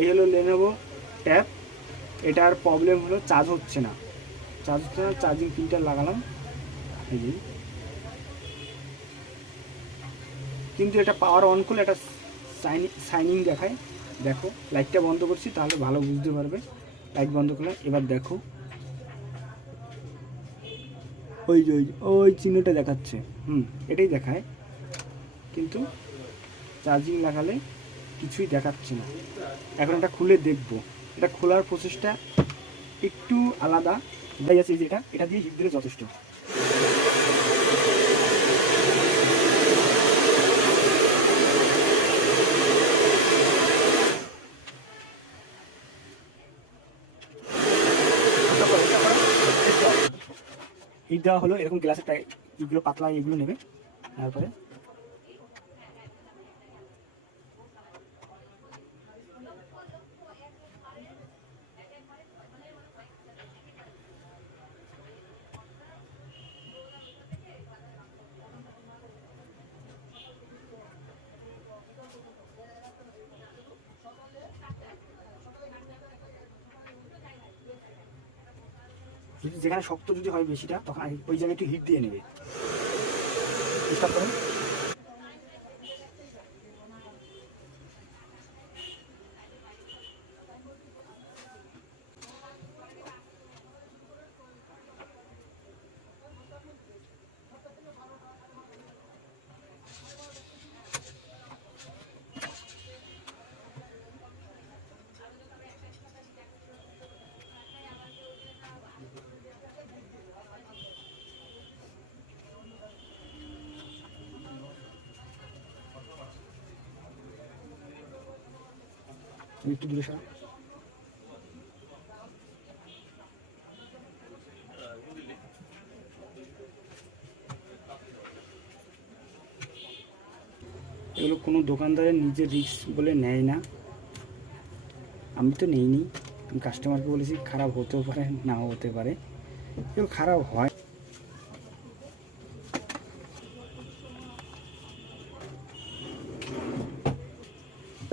এই হলো Lenovo tab. এটার প্রবলেম হলো চার্জ হচ্ছে না, চার্জিং পিনটা লাগালাম এই যে, কিন্তু এটা পাওয়ার অন করলে এটা শাইনিং দেখায়। দেখো লাইটটা বন্ধ করছি তাহলে ভালো বুঝতে পারবে। লাইট বন্ধ করলাম, এবার দেখো ওই যে ওই চিহ্নটা দেখাচ্ছে, এটাই দেখায়, কিন্তু চার্জিং লাগালে কিছুই দেখাচ্ছে না। এখন এটা খুলে দেখব। এটা খোলার প্রসেসটা একটু আলাদা। যাই আছে যেটা, এটা দিয়ে হিট দিলে যথেষ্ট। হিট দেওয়া হলো, এরকম গ্লাসের প্রায় এগুলো পাতলা এগুলো নেবে, তারপরে যেখানে শক্ত যদি হয় বেশিটা, তখন ওই জায়গায় একটু হিট দিয়ে নেবে। স্টপ করুন। একটু দূরে সরা। এগুলো কোনো দোকানদারের নিজের রিস্ক বলে নেয় না, আমি তো নেইনি। আমি কাস্টমারকে বলেছি খারাপ হতেও পারে নাও হতে পারে, এগুলো খারাপ হয়।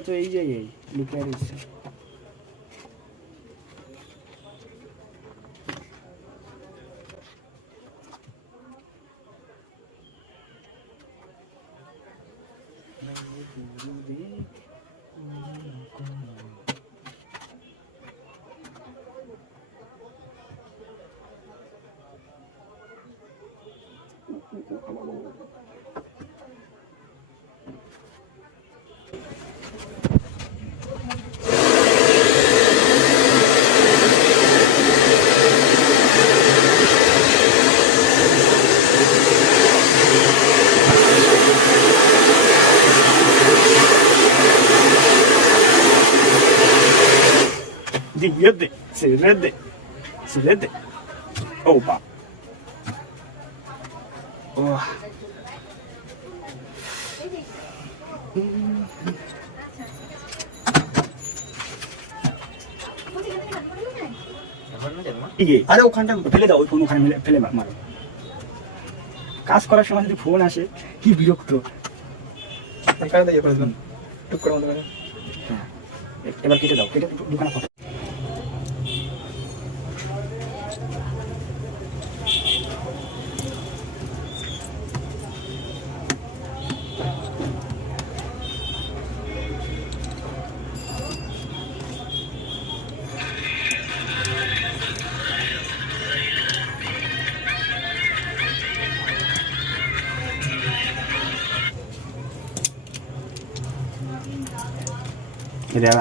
তো এই যে এই লুকিয়ে রয়েছে। Diede, si vede, si vede. Opa. Oh. আরে ওখানটা ফেলে দাও, ওই ফোন ওখানে ফেলে মারো। কাজ করার সময় যদি ফোন আসে কি বিরক্ত। এবার কেটে দাও, কেটে দোকানে ফটো।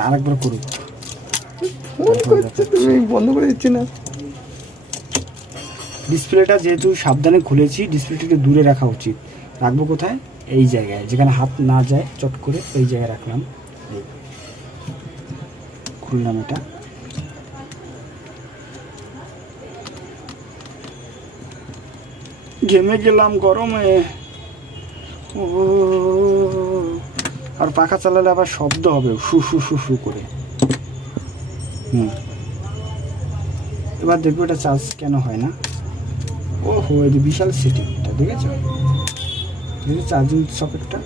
আরেকবার করুক, তুমি বন্ধ করে দিচ্ছি না। ডিসপ্লেটা যেহেতু সাবধানে খুলেছি, ডিসপ্লেটাকে দূরে রাখা উচিত। রাখবো কোথায়? এই জায়গায়, যেখানে হাত না যায় চট করে ওই জায়গায় রাখলাম। খুললাম এটা, ঘেমে গেলাম গরমে। ও আর পাখা চালালে আবার শব্দ হবে শু শু শু শু করে। এবার দেখবো এটা চার্জ কেন হয় না। ও হো, এই বিশাল সেটিংটা দেখেছো, চার্জিং সকেটটা।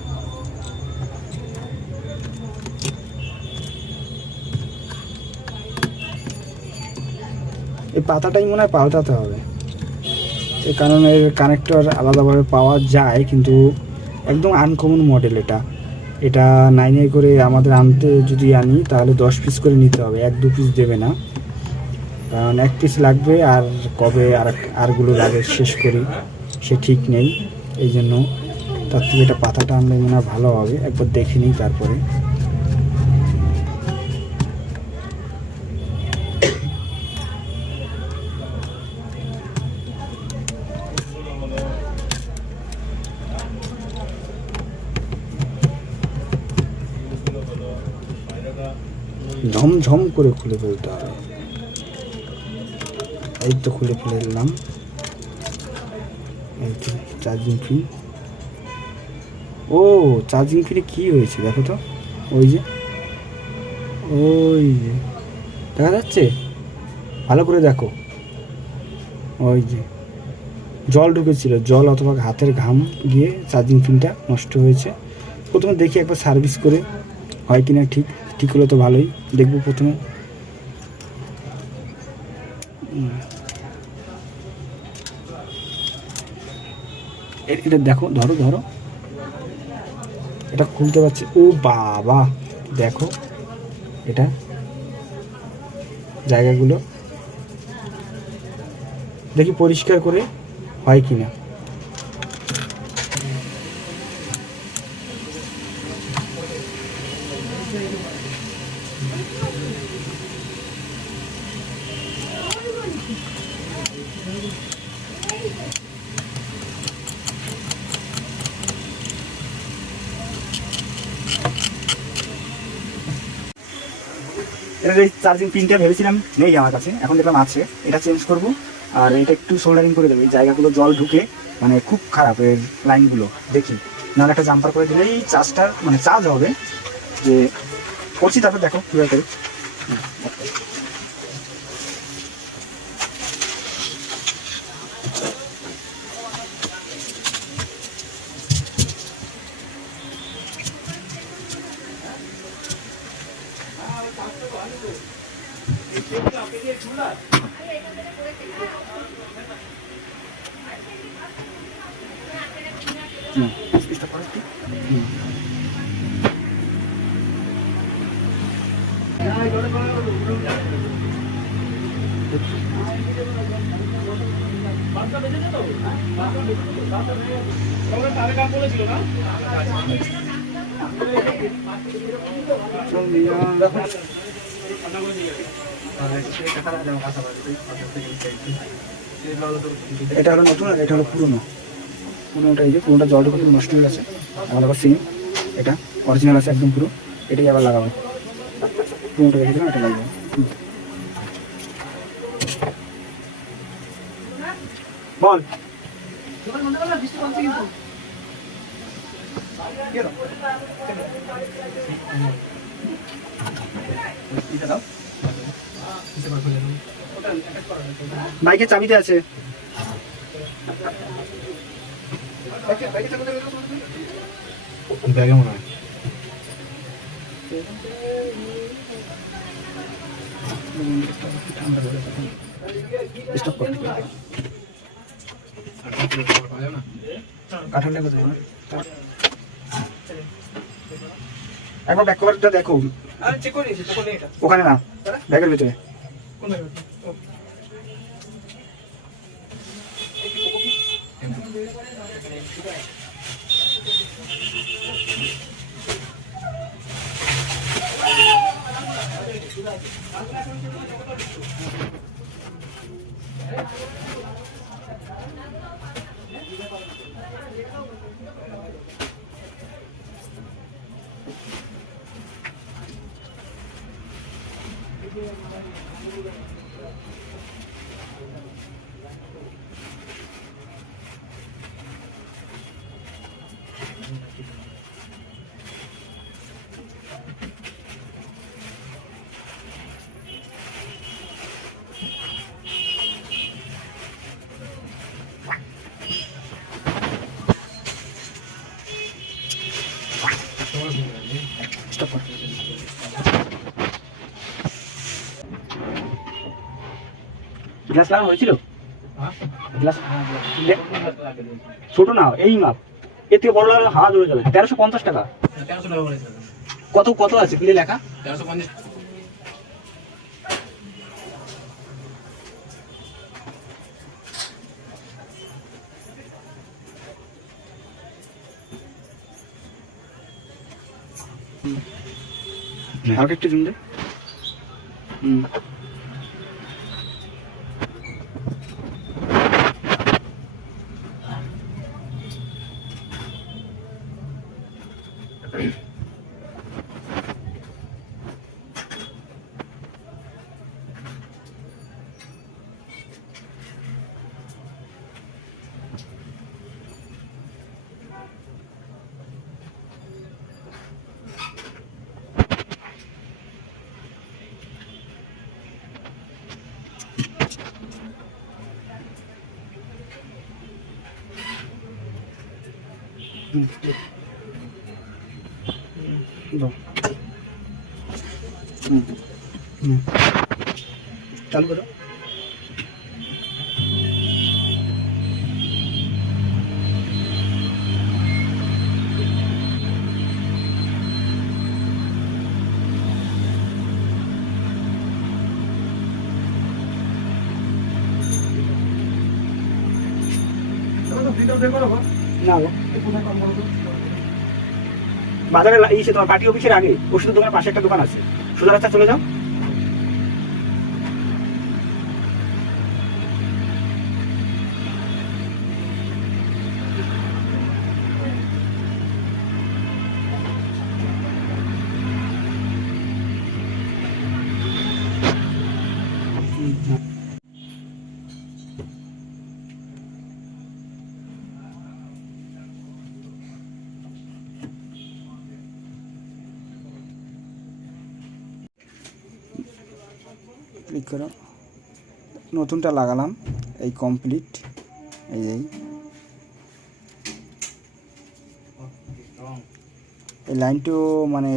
এই পাতাটাই মনে হয় পাল্টাতে হবে, এই কারণে এর কানেক্টর আলাদাভাবে পাওয়া যায়, কিন্তু একদম আনকমন মডেল এটা। এটা 9 করে আমাদের আনতে যদি আনি তাহলে 10 পিস করে নিতে হবে, 1-2 পিস দেবে না, কারণ 1 পিস লাগবে আর কবে আরগুলো লাগে শেষ করি সে ঠিক নেই। এই জন্য তার থেকে এটা পাতাটা আনলে মনে হয় ভালো হবে, একবার দেখে নিই তারপরে। ঝমঝম করে খুলে ফেলতে হবে। এই তো খুলে ফেললাম, এই তো চার্জিং পিন। ও চার্জিং পিনে কি হয়েছে দেখো তো, ওই যে দেখা যাচ্ছে, ভালো করে দেখো, ওই যে জল ঢুকেছিল, জল অথবা হাতের ঘাম গিয়ে চার্জিং পিনটা নষ্ট হয়েছে। প্রথমে দেখি একবার সার্ভিস করে হয় কিনা, ঠিক হলে তো ভালোই, দেখবো প্রথমে। এটা দেখো, ধরো এটা খুলতে পারছি, ও বাবা দেখো এটা জায়গাগুলো, দেখি পরিষ্কার করে হয় কিনা। এটার এই চার্জিং পিনটা ভেবেছিলাম নেই আমার কাছে, এখন দেখলাম আছে, এটা চেঞ্জ করব। আর এটা একটু সোল্ডারিং করে দেবো, এই জায়গাগুলো জল ঢুকে মানে খুব খারাপ এর লাইনগুলো, দেখি নাহলে একটা জাম্পার করে দিলেই চার্জটা মানে চার্জ হবে। যে করছি তারপর দেখো কীভাবে করি। এটা হলো নতুন আর এটা হলো পুরোনোটা, এই যে পুরোনোটা জল ঢুকে পুরো নষ্ট হয়ে গেছে, আমার আবার সেম এটা অরিজিনাল আছে একদম পুরো, এটাই আবার লাগাবো, পুরোনোটা রেখে দিলাম, এটা লাগাবো। বল বাইকে চাবিতে আছে, ব্যাগে মনে হয়। স্টপ কর, কাঠানটা কোথায়? একবার ব্যাক কভারটা দেখো, ওখানে না, ব্যাগের ভিতরে। Stop কর। গ্লাস লাগানো হয়েছিল? গ্লাস ছোট না, এই মাপ। এর থেকে বড় লাগালে হাওয়া ধরে যাবে। 1350 টাকা। কত কত আছে প্লে লেখা? 1350। হালকা একটু জুম দে। চালু করো। না বাজারে ইসে তোমার পার্টি অফিসের আগে ওষুধের দোকানের পাশে একটা দোকান আছে, সোজা রাস্তা চলে যাও। ক্লিক করো, নতুনটা লাগালাম, এই কমপ্লিট। এই লাইনটা মানে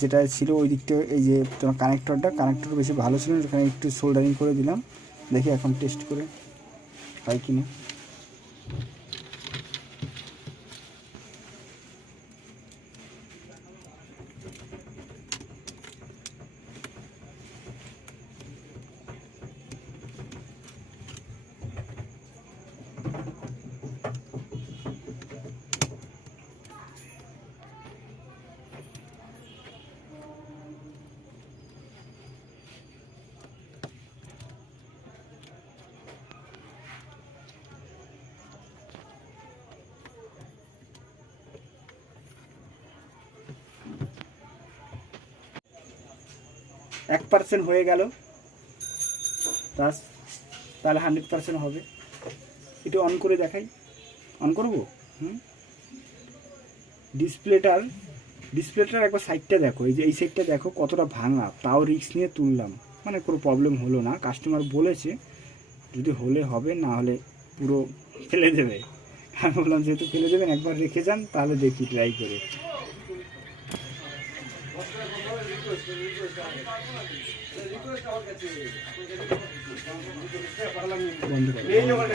যেটা ছিল ওই দিকটা, এই যে তোমার কানেক্টর বেশি ভালো ছিল, এখানে একটু সোল্ডারিং করে দিলাম। দেখি এখন টেস্ট করে হয় কি না। এক 1% হয়ে গেল, তাহলে 100% হবে। একটু অন করে দেখাই, অন করবো। ডিসপ্লেটার একবার সাইডটা দেখো, এই যে এই সাইডটা দেখো কতটা ভাঙা, তাও রিস্ক নিয়ে তুললাম, মানে কোনো প্রবলেম হলো না। কাস্টমার বলেছে যদি হলে হবে, না হলে পুরো ফেলে দেবে। আমি বললাম যেহেতু ফেলে দেবেন একবার রেখে যান, তাহলে দেখি ট্রাই করে। বন্ধ করে